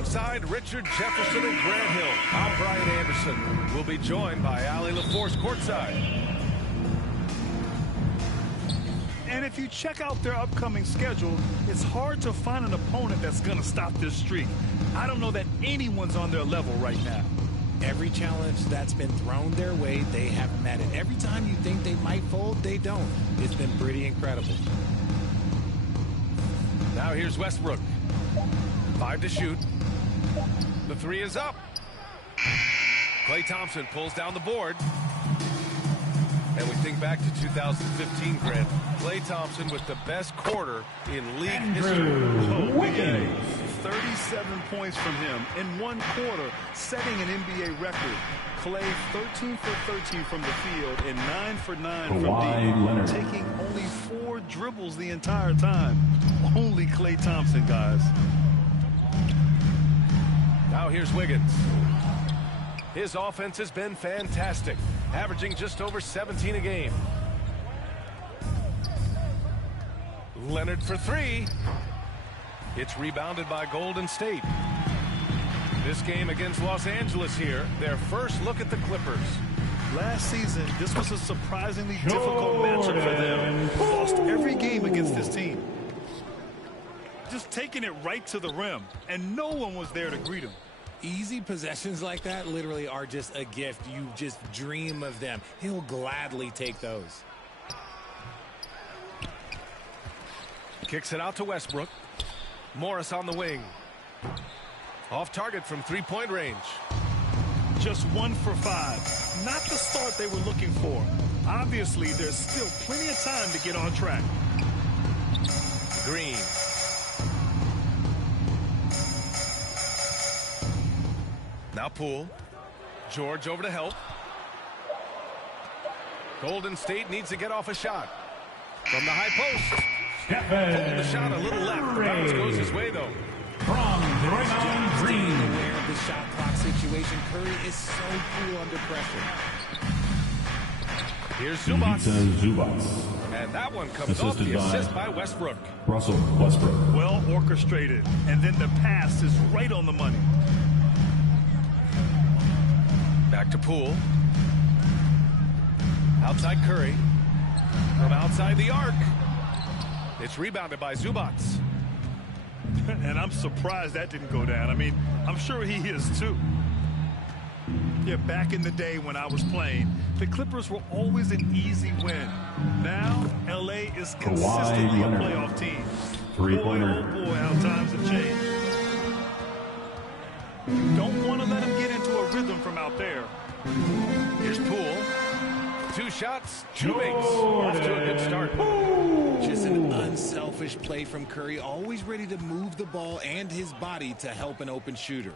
Alongside Richard Jefferson and Grant Hill, I'm Brian Anderson. We'll be joined by Allie LaForce courtside. And if you check out their upcoming schedule, it's hard to find an opponent that's going to stop this streak. I don't know that anyone's on their level right now. Every challenge that's been thrown their way, they have met it. Every time you think they might fold, they don't. It's been pretty incredible. Now here's Westbrook. 5 to shoot. The 3 is up. Klay Thompson pulls down the board. And we think back to 2015, Grant. Klay Thompson with the best quarter in league history. 37 points from him in one quarter, setting an NBA record. Klay 13 for 13 from the field and 9 for 9 from deep, taking only 4 dribbles the entire time. Only Klay Thompson, guys. Now here's Wiggins. His offense has been fantastic, averaging just over 17 a game. Leonard for 3. It's rebounded by Golden State. This game against Los Angeles here, their first look at the Clippers. Last season, this was a surprisingly difficult matchup for them. Lost every game against this team. Just taking it right to the rim, and no one was there to greet him. Easy possessions like that literally are just a gift. You just dream of them. He'll gladly take those. Kicks it out to Westbrook. Morris on the wing. Off target from three-point range. Just 1 for 5. Not the start they were looking for. Obviously, there's still plenty of time to get on track. Green. Now Poole. George over to help. Golden State needs to get off a shot. From the high post. Pulling the shot a little left. The bounce goes his way, though. From Draymond Green. Aware of the shot clock situation, Curry is so cool under pressure. Here's Zubac. And that one comes off the assist by Westbrook. Russell Westbrook. Well orchestrated. And then the pass is right on the money. Back to Poole. Outside Curry. From outside the arc. It's rebounded by Zubac. And I'm surprised that didn't go down. I mean, I'm sure he is too. Yeah, back in the day when I was playing, the Clippers were always an easy win. Now, LA is consistently a playoff team. Three-pointer. Boy, oh boy, how times have changed. You don't want to let him get into a rhythm from out there. Here's Poole. 2 shots, 2 makes. Off to a good start. Just an unselfish play from Curry, always ready to move the ball and his body to help an open shooter.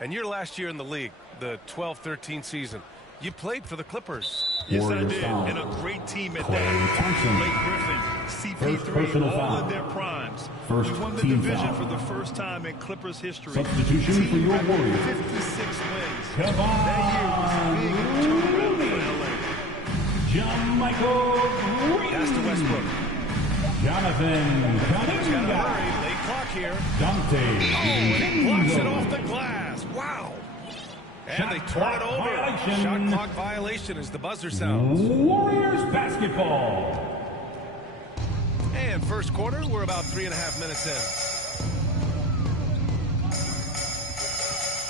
And your last year in the league, the 12-13 season, you played for the Clippers. Yes, I did, and a great team at that. Blake Griffin, CP3, all in their primes. We won the division for the first time in Clippers history. Substitution for your Warriors. 56 wins. Come on. That year was big in the turnaround for LA. Michael Green. Pass to Westbrook. Jonathan Kuminga. Late clock here. Dante. And he blocks it off the glass. Wow. And they turn it over. Violation. Shot clock violation as the buzzer sounds. Warriors basketball. And first quarter, we're about 3.5 minutes in.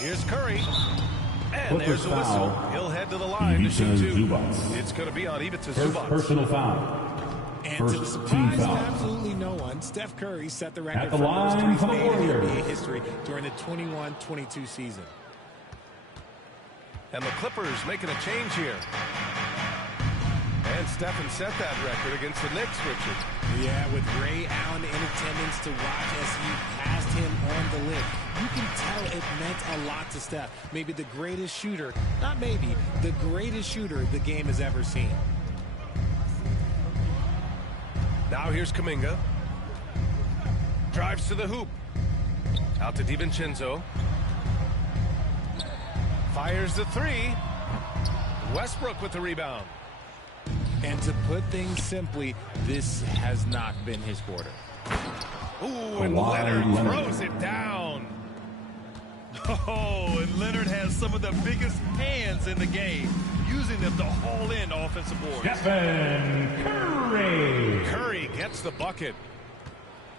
Here's Curry. And there's a whistle. He'll head to the line to shoot 2. It's going to be on Ivica Zubac. Personal foul. And to the surprise of absolutely no one, Steph Curry set the record for most threes made in NBA history during the 21-22 season. And the Clippers making a change here. And Stephen set that record against the Knicks, Richard. Yeah, with Ray Allen in attendance to watch as he passed him on the lip. You can tell it meant a lot to Steph. Maybe the greatest shooter, not maybe, the greatest shooter the game has ever seen. Now here's Kuminga. Drives to the hoop. Out to DiVincenzo. Fires the 3. Westbrook with the rebound. And to put things simply, this has not been his quarter. Ooh, and Leonard throws it down. Oh, and Leonard has some of the biggest hands in the game, using them to haul in offensive boards. Stephen Curry. Curry gets the bucket.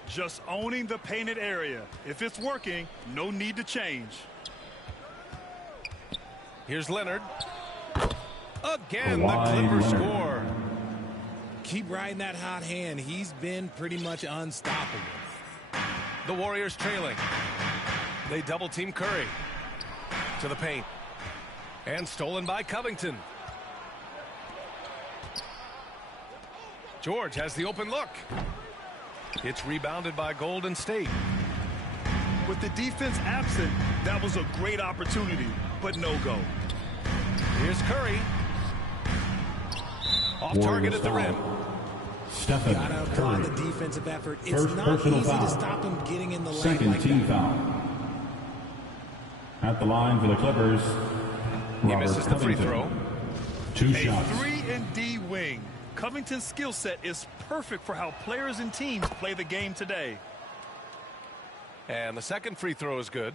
Just owning the painted area. If it's working, no need to change. Here's Leonard. Again, the Kawhi Clippers Leonard. score. Keep riding that hot hand. He's been pretty much unstoppable. The Warriors trailing. They double team Curry. To the paint. And stolen by Covington. George has the open look. It's rebounded by Golden State. With the defense absent, that was a great opportunity, but no go. Here's Curry. Off Warriors target at the foul. rim. Stephen Gotta applaud the Curry. defensive effort. It's First not personal easy foul. to stop him getting in the lane Second like team that. foul. At the line for the Clippers, He Robert misses the free Covington. throw. 2 A shots. 3-and-D wing. Covington's skill set is perfect for how players and teams play the game today. And the second free throw is good.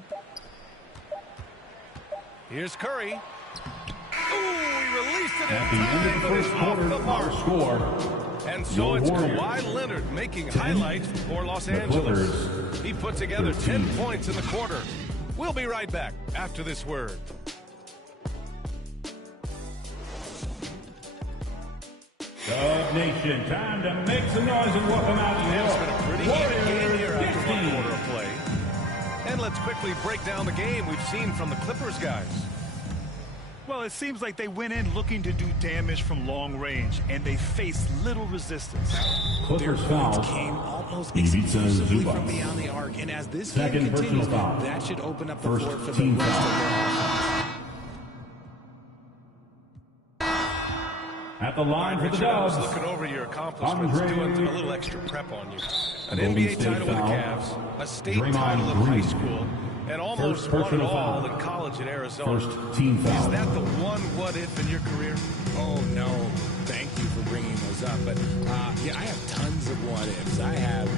Here's Curry. Ooh, he released it in At the end time, of the but it's first off quarter, the our mark. score, And so your it's Warriors. Kawhi Leonard making highlights for Los The Angeles. Clippers, He put together 13. 10 points in the quarter. We'll be right back after this word. Dub Nation, time to make some noise and welcome out It's been a pretty your even game here Warriors after one 15. quarter of play. And let's quickly break down the game we've seen from the Clippers guys. Well, it seems like they went in looking to do damage from long range, and they faced little resistance. Clippers Their foul. points came almost Ivica exclusively Zubac. from beyond the arc. And as this Second game continues, personal foul. that should open up the First floor for the team rest foul. of their offense. At the line for the Richard, I was Dubs, looking over your accomplishments, Andre doing a little extra prep on you. An Golden NBA State title with the foul. Cavs, a state Draymond title in Green. high school, and almost First won it personal all foul. in college at Arizona. first team Is foul. that the one what if in your career? Oh, no. Thank you for bringing those up. But, yeah, I have tons of what-ifs. I have,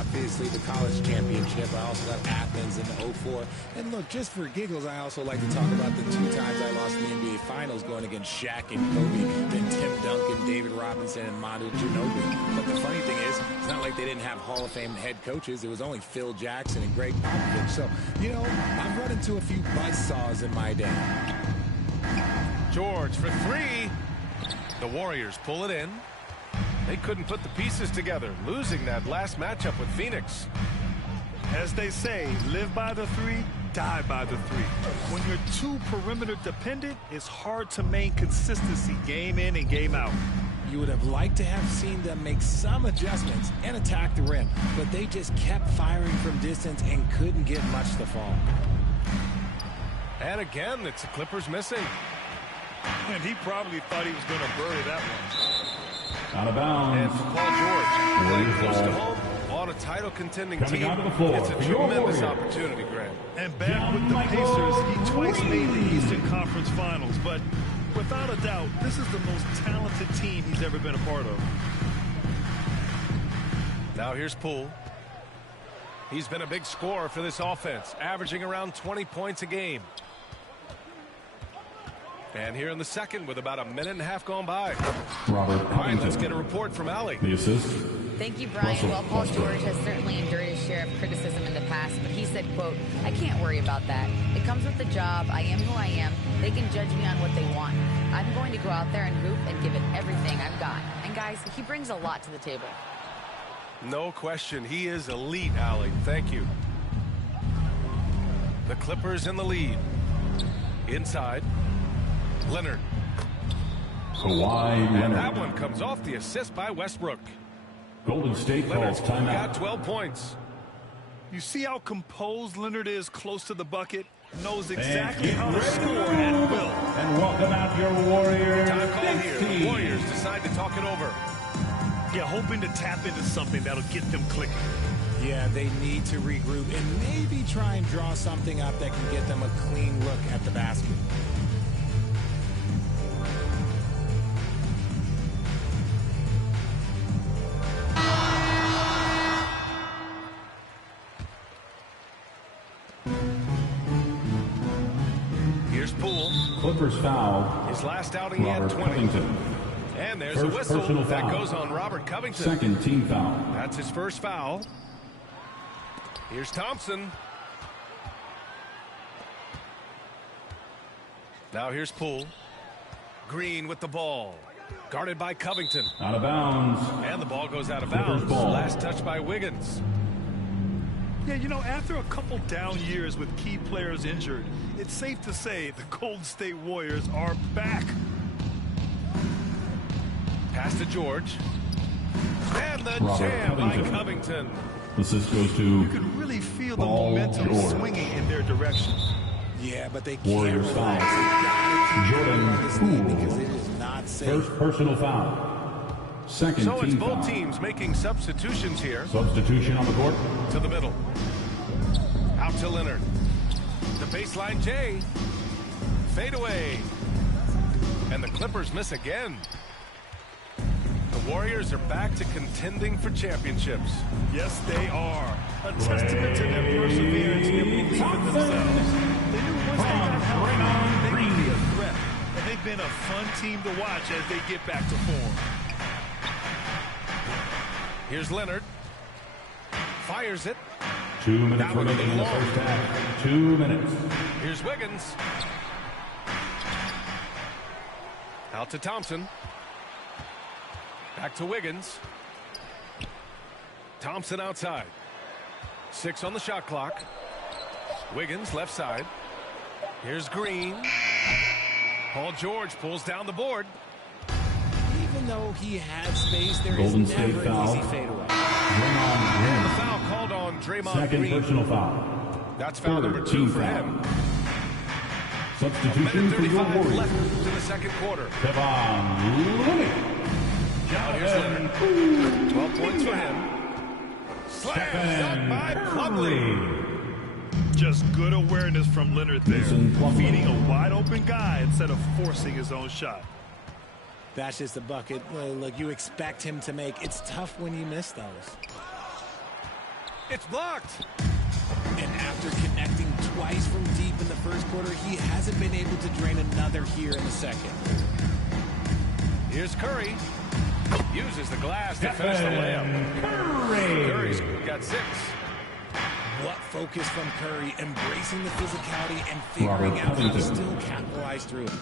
obviously the college championship. I also got Athens in the 04. And, look, just for giggles, I also like to talk about the 2 times I lost in the NBA Finals going against Shaq and Kobe, then Tim Duncan, David Robinson, and Manu Ginobili. But the funny thing is, it's not like they didn't have Hall of Fame head coaches. It was only Phil Jackson and Greg Popovich. So, I've run into a few buzzsaws in my day. George for 3. The Warriors pull it in. They couldn't put the pieces together, losing that last matchup with Phoenix. As they say, live by the 3, die by the 3. When you're too perimeter dependent, it's hard to maintain consistency game in and game out. You would have liked to have seen them make some adjustments and attack the rim, but they just kept firing from distance and couldn't get much to fall. And again, it's the Clippers missing. And he probably thought he was going to bury that one. Out of And bounds. for Paul George, playing Warriors close to ball. home on a title-contending Coming team, onto the floor it's a for your tremendous Warriors. opportunity, Grant. And back with the Michael Pacers, he twice made the Green. Eastern Conference Finals. But without a doubt, this is the most talented team he's ever been a part of. Now here's Poole. He's been a big scorer for this offense, averaging around 20 points a game. And here in the second with about a minute and a half gone by. Robert All right, let's Covington. get a report from Allie. The assist. Thank you, Brian. Russell Well, Paul Westbrook. George has certainly endured his share of criticism in the past, but he said, quote, "I can't worry about that. It comes with the job. I am who I am. They can judge me on what they want. I'm going to go out there and hoop and give it everything I've got." And guys, he brings a lot to the table. No question, he is elite, Allie. Thank you. The Clippers in the lead. Inside, Leonard. Kawhi And that Leonard. one comes off the assist by Westbrook. Golden State Leonard's calls timeout. got 12 points. You see how composed Leonard is close to the bucket? Knows And exactly get how to ready score to at move. will. And welcome out your Warriors. Time call here. The 15. Warriors decide to talk it over. Yeah, hoping to tap into something that'll get them clicking. Yeah, they need to regroup and maybe try and draw something up that can get them a clean look at the basket. Poole. Clippers foul. His last outing, he had Robert 20. Covington. And there's First a whistle personal that foul. goes on Robert Covington. Second team foul. That's his first foul. Here's Thompson. Now here's Poole. Green with the ball. Guarded by Covington. Out of bounds. And the ball goes out of Clippers bounds. ball. Last touch by Wiggins. Yeah, you know, after a couple down years with key players injured, it's safe to say the Golden State Warriors are back. Pass to George. And the Robert jam by Covington. Covington. Assist goes to You could really feel the Paul momentum George. swinging in their direction. Yeah, but they can't Warriors relax. foul. They gotta keep Jordan on this lead Poole. because it is not safe. first personal foul. Second So it's team both foul. teams making substitutions here. Substitution on the court. To the middle. Out to Leonard. The baseline J. Fade away. And the Clippers miss again. The Warriors are back to contending for championships. Yes, they are. A testament to their perseverance and belief in themselves. They knew once they got healthy, they would be a threat. And they've been a fun team to watch as they get back to form. Here's Leonard. Fires it. 2 minutes That would have remaining in been the long. first half. 2 minutes. Here's Wiggins. Out to Thompson. Back to Wiggins. Thompson outside. 6 on the shot clock. Wiggins left side. Here's Green. Paul George pulls down the board. Even though he had space, there is Golden State never an foul. easy fadeaway. Draymond The Green. foul called on Draymond Second Green. personal foul. That's foul Third number 2 team for foul. him. Substitution Minute for your 35 Warriors. left in the second quarter. Kevon Looney. Now here's Leonard. 12 points for him. Slammed up by Plumlee. Just good awareness from Leonard there. Mason Plumlee. Feeding a wide open guy instead of forcing his own shot. That's just a bucket. Look, you expect him to make. It's tough when you miss those. It's blocked. And after connecting twice from deep in the first quarter, he hasn't been able to drain another here in the second. Here's Curry. Uses the glass to finish the layup. Curry's got 6. What focus from Curry, embracing the physicality and figuring Robert out how to Covington. still capitalize through it.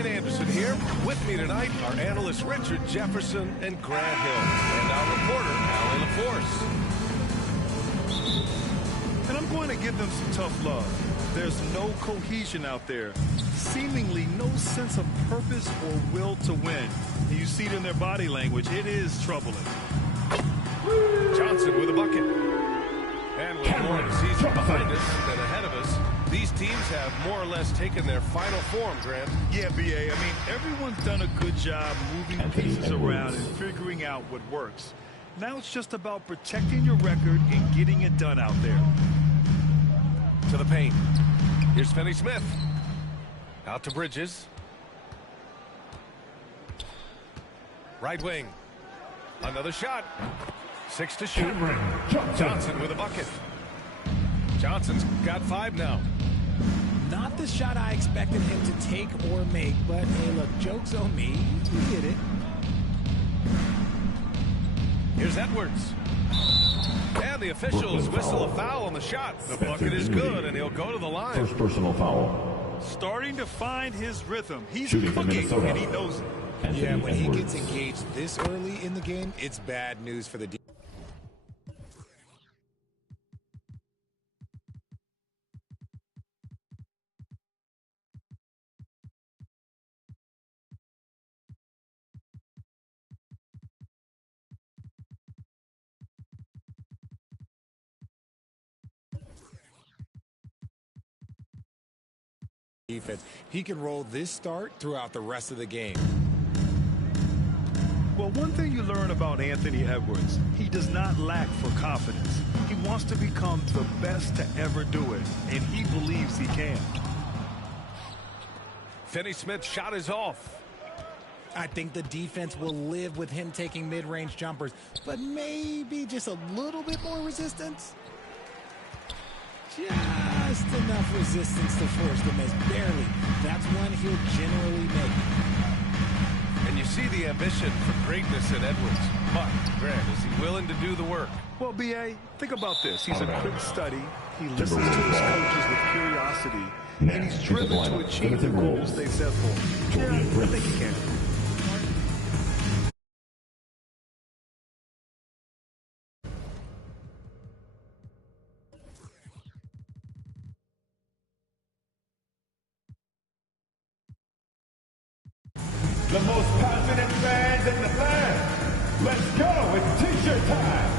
Brian Anderson here. With me tonight are analysts Richard Jefferson and Grant Hill, and our reporter, Alan LaForce. And I'm going to give them some tough love. There's no cohesion out there. Seemingly no sense of purpose or will to win. And you see it in their body language. It is troubling. Johnson with a bucket. And with more of the season behind us than ahead of us, these teams have more or less taken their final form, Grant. Yeah, B.A. I mean, everyone's done a good job moving pieces around and figuring out what works. Now it's just about protecting your record and getting it done out there. To the paint. Here's Finney-Smith. Out to Bridges. Right wing. Another shot. 6 to shoot. Johnson with a bucket. Johnson's got 5 now. Not the shot I expected him to take or make, but hey, look, joke's on me. We get it. Here's Edwards. And the officials whistle a foul on the shot. The bucket is good, and he'll go to the line. First personal foul. Starting to find his rhythm. He's Shooting for cooking, Minnesota. and he knows it. Yeah, when he gets engaged this early in the game, it's bad news for the defense. He can roll this start throughout the rest of the game. Well, one thing you learn about Anthony Edwards, he does not lack for confidence. He wants to become the best to ever do it, and he believes he can. Finney-Smith's shot is off. I think the defense will live with him taking mid-range jumpers, but maybe just a little bit more resistance. Just enough resistance to force the miss. Barely. That's one he'll generally make. And you see the ambition for greatness in Edwards. But, Grant, is he willing to do the work? Well, B.A., think about this. He's a quick study. He listens to his coaches with curiosity. And he's driven to achieve the goals they set for him. Yeah, I think he can. The most passionate fans in the land. Let's go. It's t-shirt time.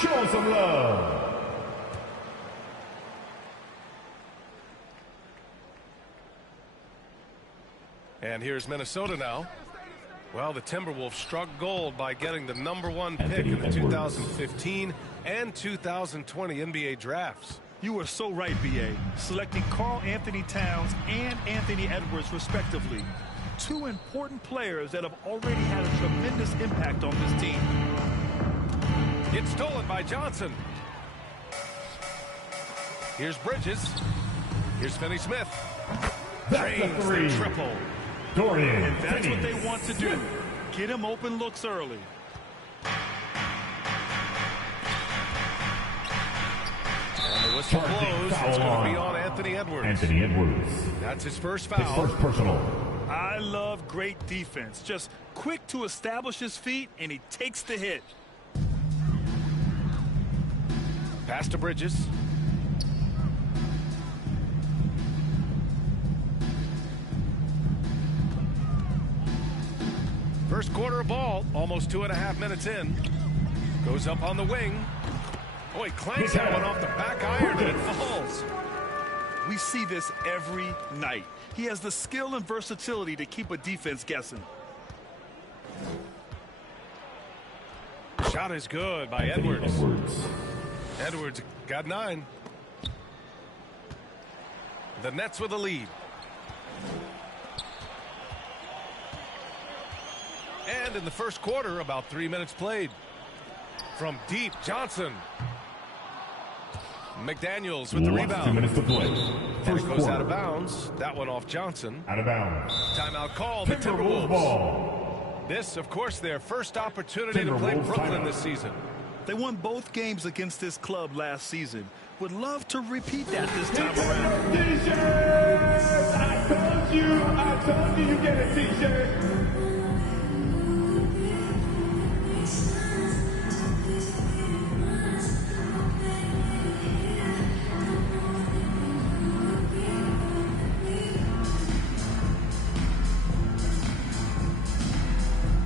Show some love. And here's Minnesota now. Well, the Timberwolves struck gold by getting the #1 pick in the 2015 and 2020 NBA drafts. You were so right, B.A. Selecting Karl Anthony Towns and Anthony Edwards, respectively. Two important players that have already had a tremendous impact on this team. It's stolen by Johnson. Here's Bridges. Here's Finney-Smith. Drains the triple. Dorian. And that's what they want to do. Get him open looks early. And the whistle blows. It's going to be on Anthony Edwards. Anthony Edwards. That's his first foul. His first personal. I love great defense. Just quick to establish his feet, and he takes the hit. Pass to Bridges. First quarter of ball, almost 2.5 minutes in. Goes up on the wing. Oh, he clanks that one off the back iron and it falls. We see this every night. He has the skill and versatility to keep a defense guessing. Shot is good by Edwards. Edwards got 9. The Nets with a lead. And in the first quarter, about 3 minutes played. From deep, Johnson. McDaniels with the rebound. 2 minutes to play. And it goes out of bounds. That one off Johnson. Out of bounds. Timeout called. The Timberwolves ball. This, of course, their first opportunity to play Brooklyn this season. They won both games against this club last season. Would love to repeat that this time around. T-shirt! I told you get a T-shirt.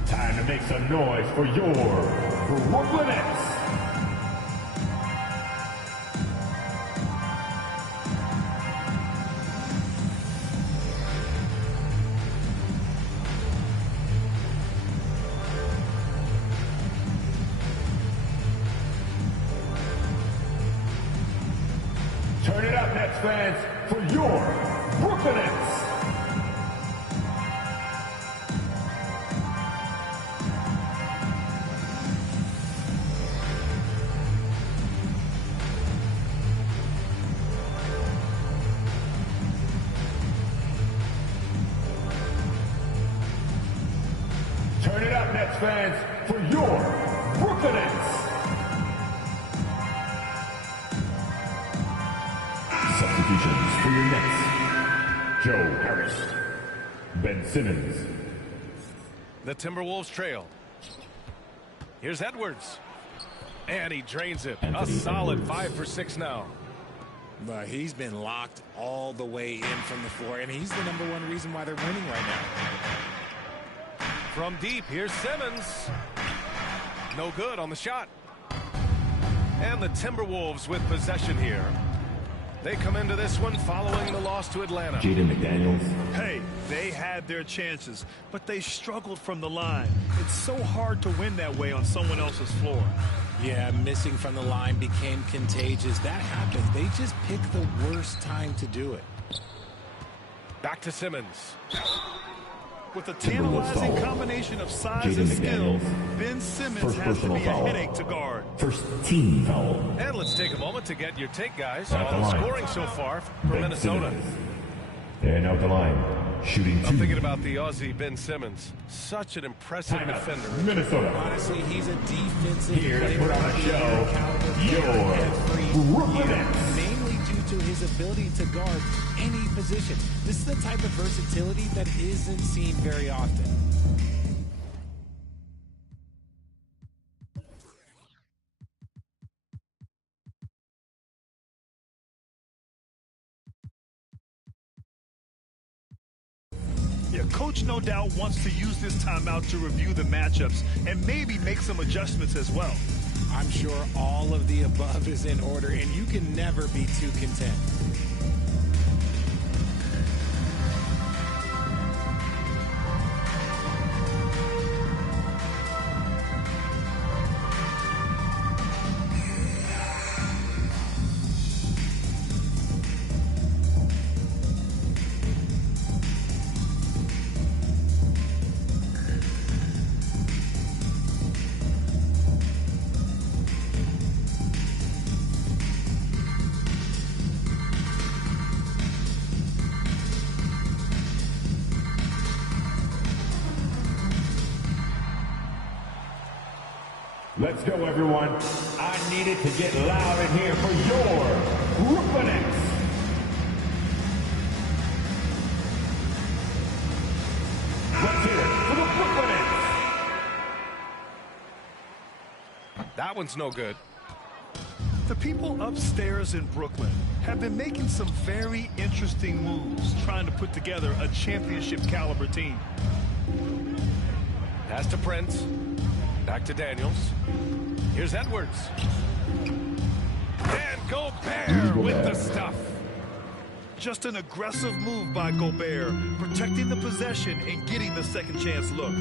Time to make some noise for your Brooklyn Nets. Turn it up, Nets fans, for your Brooklyn Nets. Turn it up, Nets fans, for your Brooklyn Nets. Substitutions for your Nets. Joe Harris. Ben Simmons. The Timberwolves trail. Here's Edwards. And he drains it. A solid 5 for 6 now. But he's been locked all the way in from the floor, and he's the #1 reason why they're winning right now. From deep, here's Simmons. No good on the shot. And the Timberwolves with possession here. They come into this one following the loss to Atlanta. Jaden McDaniels. Hey, they had their chances, but they struggled from the line. It's so hard to win that way on someone else's floor. Yeah, missing from the line became contagious. That happens. They just picked the worst time to do it. Back to Simmons. With a tantalizing combination of size and skill, Ben Simmons has to be a headache to guard. First team foul. And let's take a moment to get your take, guys, on the scoring so far for Minnesota. And out the line, shooting 2. I'm thinking about the Aussie Ben Simmons. Such an impressive defender. Minnesota. Honestly, he's a defensive Here to player put on a show, your Brooklyn Nets. mainly due to his ability to guard any position. This is the type of versatility that isn't seen very often. Yeah, Coach no doubt wants to use this timeout to review the matchups and maybe make some adjustments as well. I'm sure all of the above is in order, and you can never be too content. Let's go, everyone. I need it to get loud in here for your Brooklyn Nets. Let's hear it for the Brooklyn Nets. That one's no good. The people upstairs in Brooklyn have been making some very interesting moves trying to put together a championship caliber team. Pass to Prince. Back to Daniels. Here's Edwards. And Gobert with the stuff. Just an aggressive move by Gobert, protecting the possession and getting the second chance look.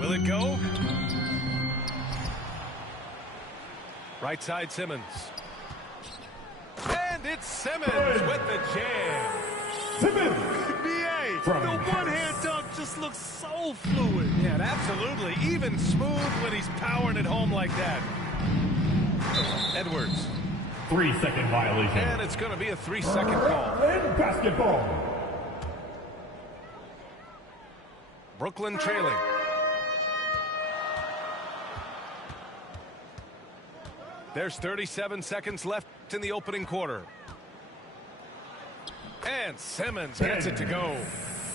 Will it go? Right side Simmons. And it's Simmons with the jam. Simmons. B.A. The one-hand dunk just looks so fluid. Yeah, and absolutely. Even smooth when he's powering it home like that. Edwards. 3-second violation. And it's going to be a 3-second call. And basketball. Brooklyn trailing. There's 37 seconds left in the opening quarter. And Simmons gets it to go.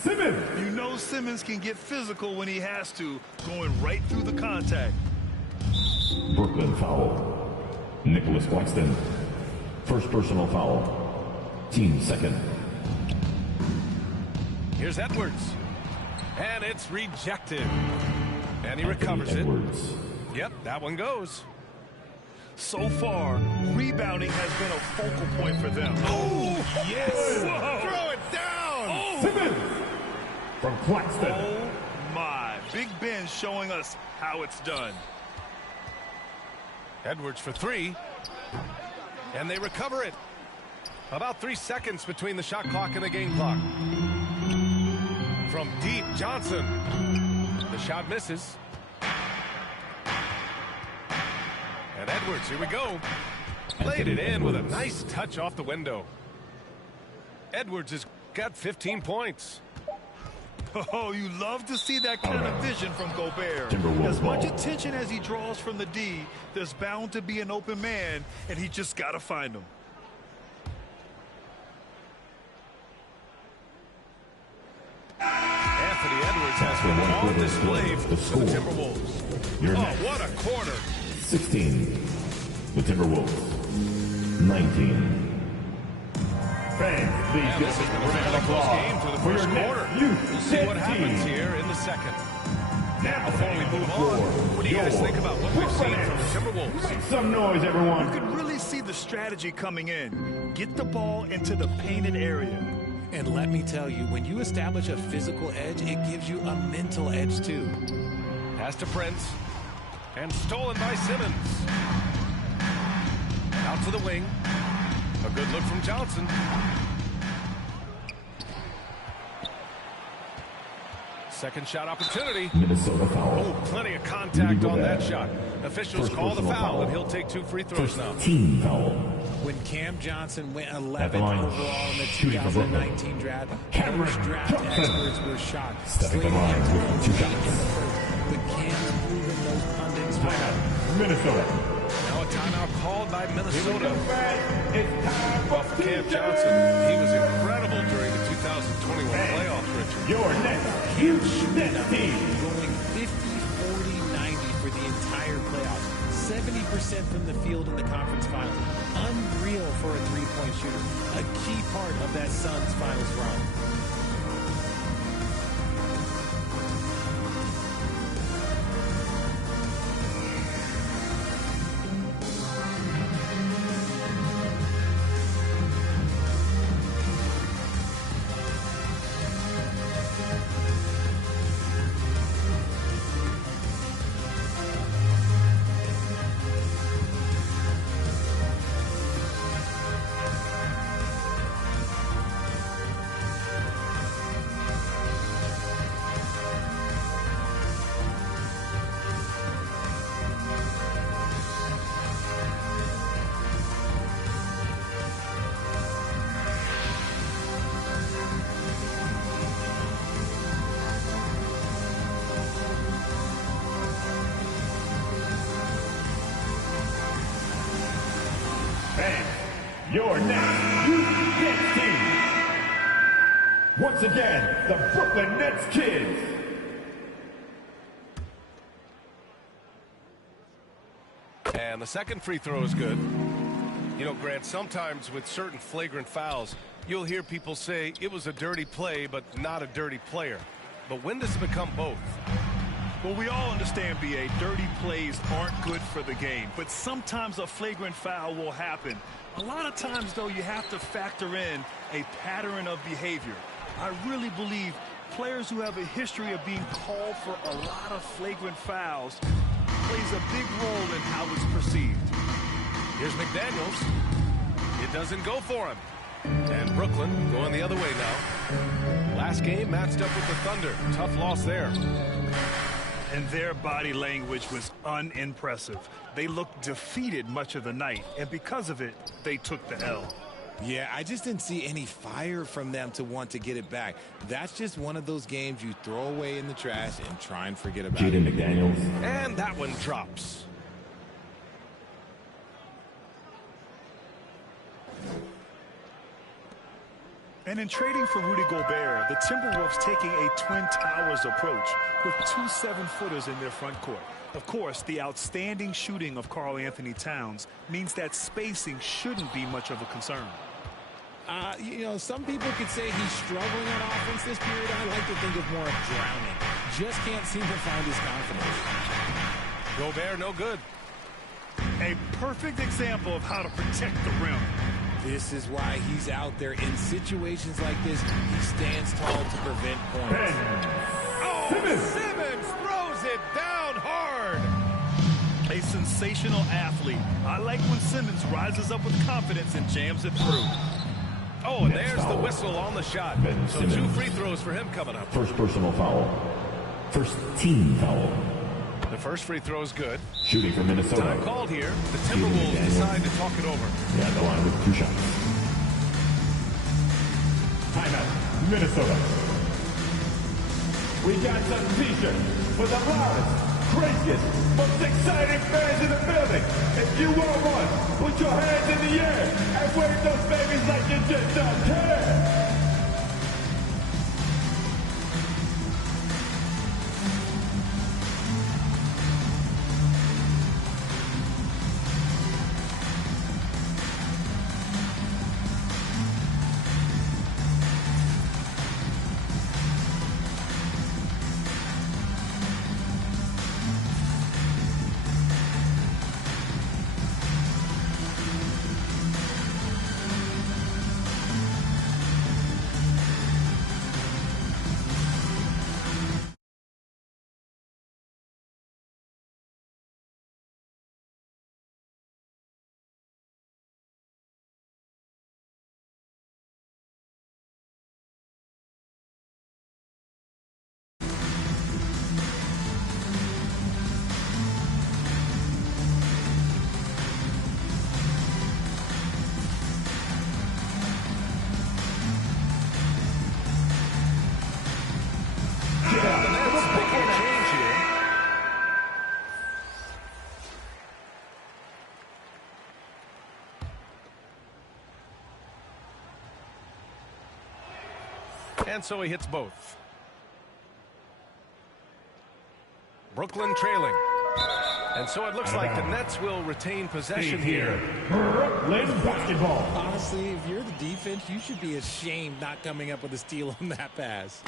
Simmons. You know Simmons can get physical when he has to, going right through the contact. Brooklyn foul. Nicholas Claxton. First personal foul. Team second. Here's Edwards. And it's rejected. And he recovers Edwards. it. Yep, that one goes. So far, rebounding has been a focal point for them. Oh, yes. Whoa. Throw it down. Oh. Simmons. From Claxton. Oh, my. Big Ben showing us how it's done. Edwards for three. And they recover it. About 3 seconds between the shot clock and the game clock. From deep, Johnson. The shot misses. And Edwards, here we go. Played it in with a nice touch off the window. Edwards has got 15 points. Oh, you love to see that kind of vision from Gobert. As much attention as he draws from the D, there's bound to be an open man, and he just got to find him. Anthony Edwards has been on display for the Timberwolves. Your Oh, what a quarter. 16. The Timberwolves. 19. Fans, please And this has been a fairly close game for the first quarter. We'll see what happens here in the second. Now, Before we move on, what do you guys think about what we've seen from the Timberwolves? Make some noise, everyone. You can really see the strategy coming in. Get the ball into the painted area. And let me tell you, when you establish a physical edge, it gives you a mental edge too. Pass to Prince. And stolen by Simmons. Out to the wing. A good look from Johnson. Second shot opportunity. Minnesota foul. Oh, plenty of contact on that shot. Officials call the foul, and he'll take 2 free throws now. Team foul. When Cam Johnson went At the 11th line. overall in the Shooting for Brooklyn. 2019 draft, Cameron most draft Johnson. experts were shocked. Stepping the Slating line him with to 2 go shots. in the first. But Cam's proven those pundits wrong. Minnesota. Now a timeout called by Minnesota. It's time for Well, for Cam Johnson, he was incredible during the 2021 playoffs, Richard. your next huge net team. Going 50, 40, 90 for the entire playoffs. 70% from the field in the conference finals. Unreal for a three-point shooter. A key part of that Suns finals run. your next Youth Dance Team. Once again, the Brooklyn Nets Kids. And the second free throw is good. You know, Grant, sometimes with certain flagrant fouls, you'll hear people say it was a dirty play, but not a dirty player. But when does it become both? Well, we all understand, B.A., dirty plays aren't good for the game, but sometimes a flagrant foul will happen. A lot of times, though, you have to factor in a pattern of behavior. I really believe players who have a history of being called for a lot of flagrant fouls plays a big role in how it's perceived. Here's McDaniels. It doesn't go for him. And Brooklyn going the other way now. Last game matched up with the Thunder. Tough loss there. And their body language was unimpressive. They looked defeated much of the night, and because of it, they took the L. Yeah, I just didn't see any fire from them to want to get it back. That's just one of those games you throw away in the trash and try and forget about Jaden it. McDaniels. And that one drops. And in trading for Rudy Gobert, the Timberwolves taking a Twin Towers approach with 2 7-footers in their front court. Of course, the outstanding shooting of Karl Anthony Towns means that spacing shouldn't be much of a concern. You know, some people could say he's struggling on offense this period. I like to think of more of drowning. Just can't seem to find his confidence. Gobert, no good. A perfect example of how to protect the rim. This is why he's out there in situations like this. He stands tall to prevent points. Simmons throws it down hard. A sensational athlete. I like when Simmons rises up with confidence and jams it through. Oh, and there's the whistle on the shot. So 2 free throws for him coming up. First personal foul. First team foul. The first free throw is good. Shooting for Minnesota. Time called here. The Timberwolves decide to talk it over. Yeah, the line with 2 shots. Timeout, Minnesota. We got some t-shirts for the loudest, craziest, most exciting fans in the building. If you want one, put your hands in the air and wave those babies like you just don't care. And so he hits both. Brooklyn trailing. And so it looks like the Nets will retain possession here. Brooklyn basketball. Honestly, if you're the defense, you should be ashamed not coming up with a steal on that pass.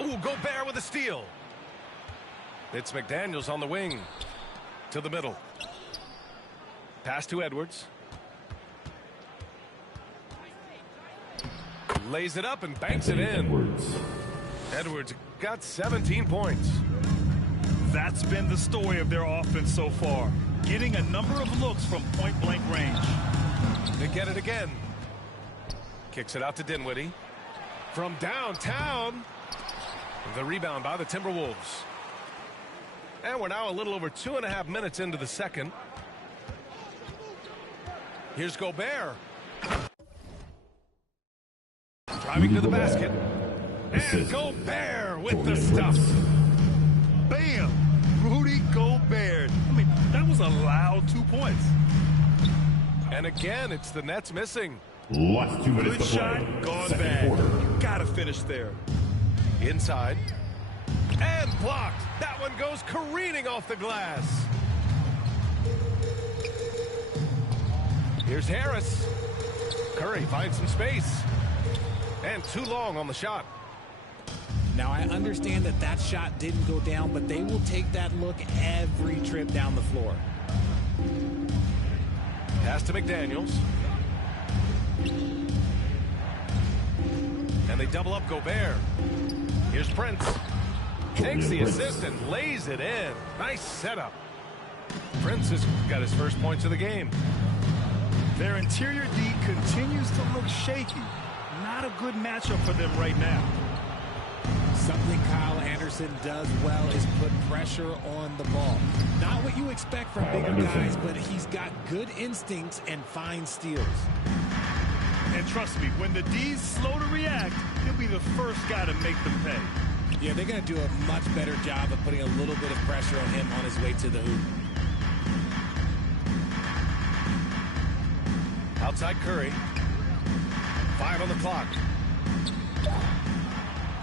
Ooh, Gobert with a steal. It's McDaniels on the wing. To the middle. Pass to Edwards. Lays it up and banks it in. Edwards got 17 points. That's been the story of their offense so far. Getting a number of looks from point-blank range. They get it again. Kicks it out to Dinwiddie. From downtown. The rebound by the Timberwolves. And we're now a little over 2.5 minutes into the second. Here's Gobert. Driving to the basket. And Gobert with the stuff. Bam! Rudy Gobert. I mean, that was a loud 2 points. And again, it's the Nets missing. Last 2 minutes Good to play. shot, gone Second bad. quarter. You gotta finish there. Inside. And blocked. That one goes careening off the glass. Here's Harris. Curry finds some space. And too long on the shot. Now, I understand that that shot didn't go down, but they will take that look every trip down the floor. Pass to McDaniels. And they double up Gobert. Here's Prince. Takes the assist and lays it in. Nice setup. Prince has got his first points of the game. Their interior D continues to look shaky. Not a good matchup for them right now. Something Kyle Anderson does well is put pressure on the ball. Not what you expect from bigger guys, but he's got good instincts and fine steals. And trust me, when the D's slow to react, he'll be the first guy to make them pay. Yeah, they're going to do a much better job of putting a little bit of pressure on him on his way to the hoop. Outside Curry. 5 on the clock.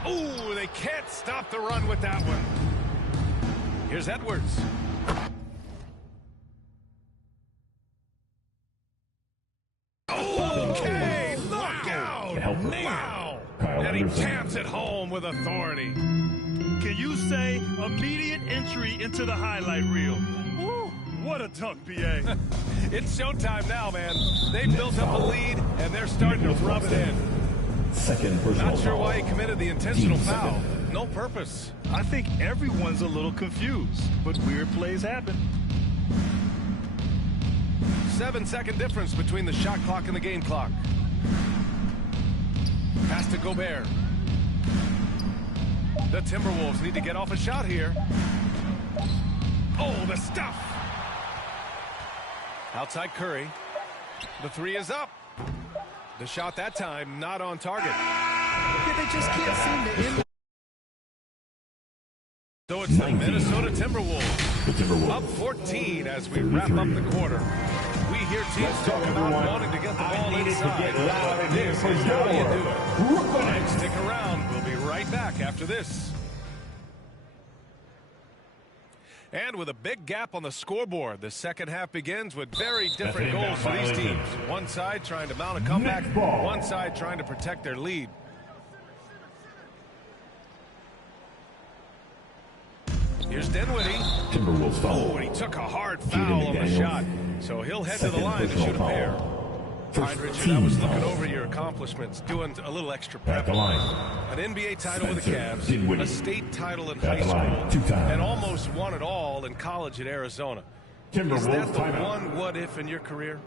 Oh, they can't stop the run with that one. Here's Edwards. Okay, knockout. Wow. And he taps it home with authority. Can you say immediate entry into the highlight reel? Woo, what a dunk, BA. It's showtime now, man. They built up a lead, and they're starting to rub it in. Second personal Not sure foul. why he committed the intentional Team foul. second. No purpose. I think everyone's a little confused, but weird plays happen. 7-second difference between the shot clock and the game clock. Pass to Gobert. The Timberwolves need to get off a shot here. Oh, the stuff. Outside Curry. The 3 is up. The shot that time not on target. Yeah, they just can't seem to end. So it's the Minnesota Timberwolves. The Timberwolves. Up 14 as we wrap up the quarter. We hear teams talking about wanting to get the ball inside. But this is how you do it. All right, stick around. We'll be right back after this. And with a big gap on the scoreboard, the second half begins with very different goals for these teams. One side trying to mount a comeback, one side trying to protect their lead. Here's Dinwiddie. Timberwolves foul. Oh, and he took a hard foul on the shot. So he'll head to the line to shoot a pair. All right, Richard, I was looking over your accomplishments, doing a little extra prep. At the line. An NBA title with the Spencer Cavs, Dinwiddie. a state title in At high the line, school, 2 times. and almost won it all in college at Arizona. Is Timberwolves that the timeout. one what if in your career?